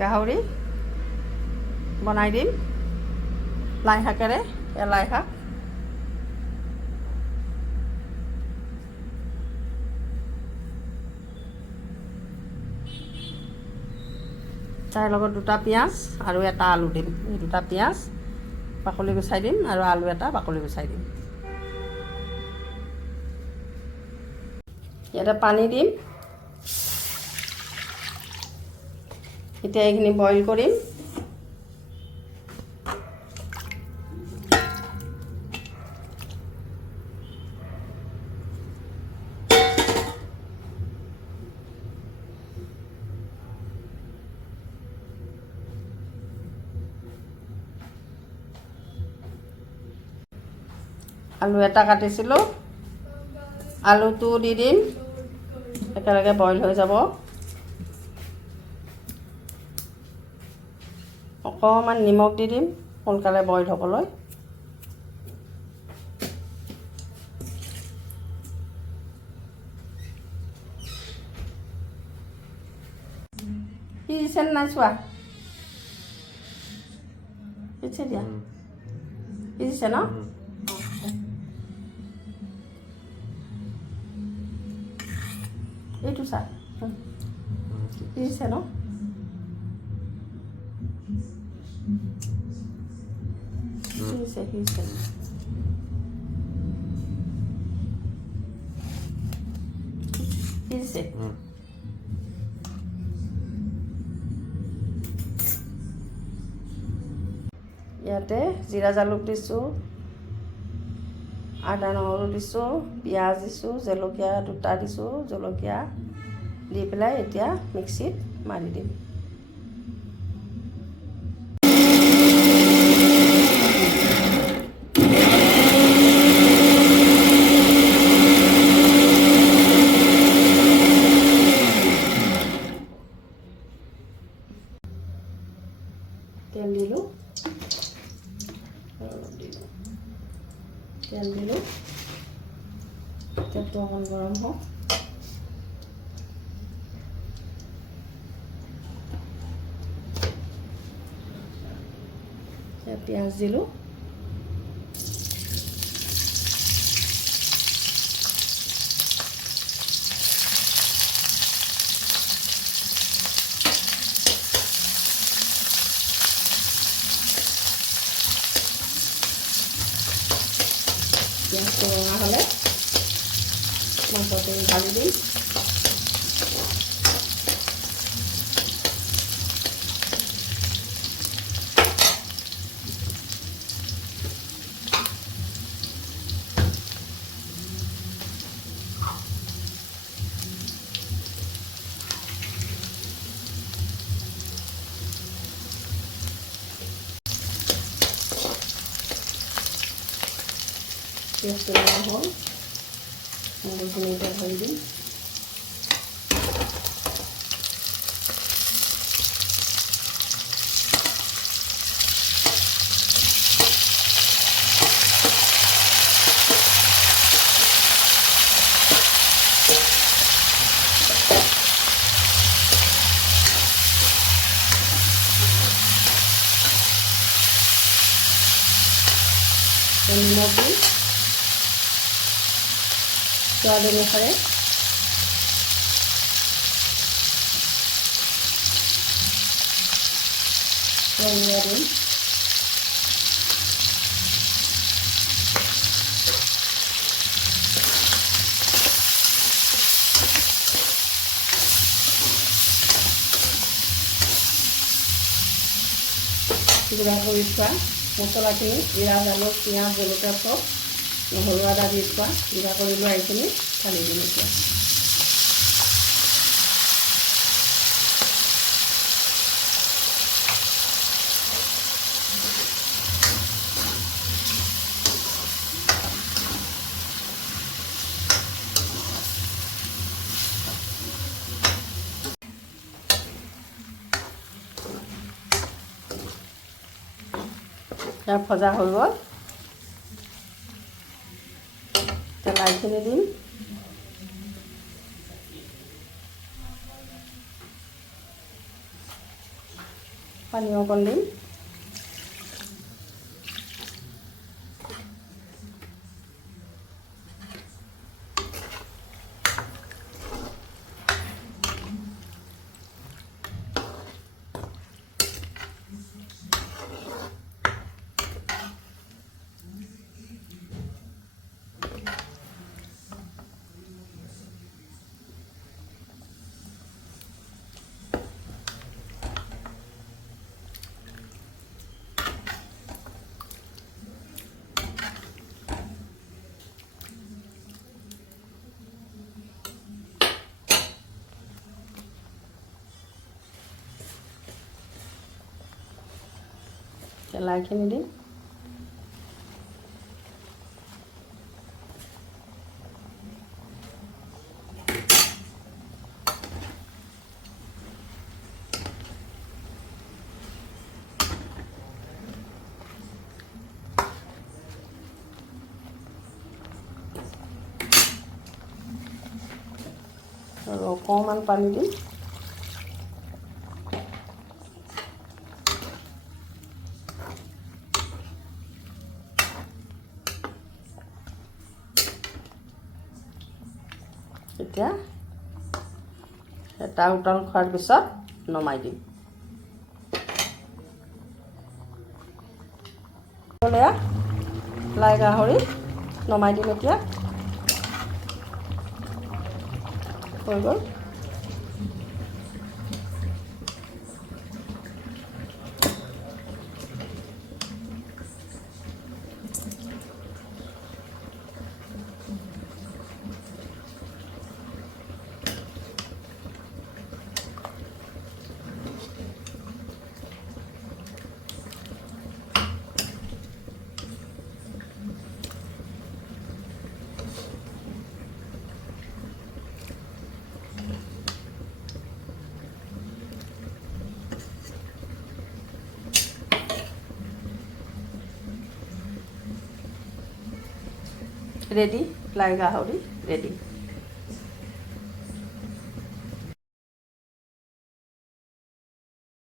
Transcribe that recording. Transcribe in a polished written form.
গাহৰি বনাই দিম লাই শাকেৰে। লাই শাক তাৰ লগত 2টা পিঁয়াজ আৰু 1টা আলু দিম। এই 2টা পিঁয়াজ বাকলি গুচাই দিম আৰু আলু 1টা বাকলি গুচাই দিম। ইয়াতে পানী দিম। এতিয়া এইখিনি বইল কৰিম। আলু 1টা কাটিছিলোঁ, আলুটো দি দিম, একেলগে বইল হৈ যাব। অকণমান নিমখ দি দিম সোনকালে বইল হ'বলৈ। সিজিছে নাই চোৱা, সিজিছে দিয়া, সিজিছে ন? এইটো চা, সিজিছে ন? সিজিছে সিজিছে। সিজিছে। ইয়াতে জিৰা জালুক দিছোঁ, আদা নহৰু দিছোঁ, পিঁয়াজ দিছোঁ, জলকীয়া 2টা দিছোঁ, জলকীয়া দি পেলাই এতিয়া মিক্সিত মাৰি দিম। তেল দিলোঁ, তেলটো অকণ গৰম হওক। পিঁয়াজ দিলোঁ, পিঁয়াজটো ৰঙা হ'লে মাংসখিনি ঢালি দিম। পিঁয়াজটো ৰঙা হ'ল, মগুখিনি এতিয়া ঢালি দিম। নিমখ দি সোৱাদ অনুসাৰে ধনিয়া দিম। গুড়া কৰি থোৱা মছলাখিনি জিৰা জালুক পিঁয়াজ জলকীয়া চব নহৰু আদা দি থোৱা গুড়া কৰি লোৱা এইখিনি ঢালি দিম এতিয়া। ভজা হৈ গ'ল, এতিয়া লাইখিনি দিম। পানী অকণ দিম। লাইখিনি দিম। আৰু অকণমান পানী দিম। এতিয়া এটা উতল খোৱাৰ পিছত নমাই দিম। লাই গাহৰি নমাই দিম এতিয়া। হৈ গ'ল। রেডি লাই গাহৰি রেডি।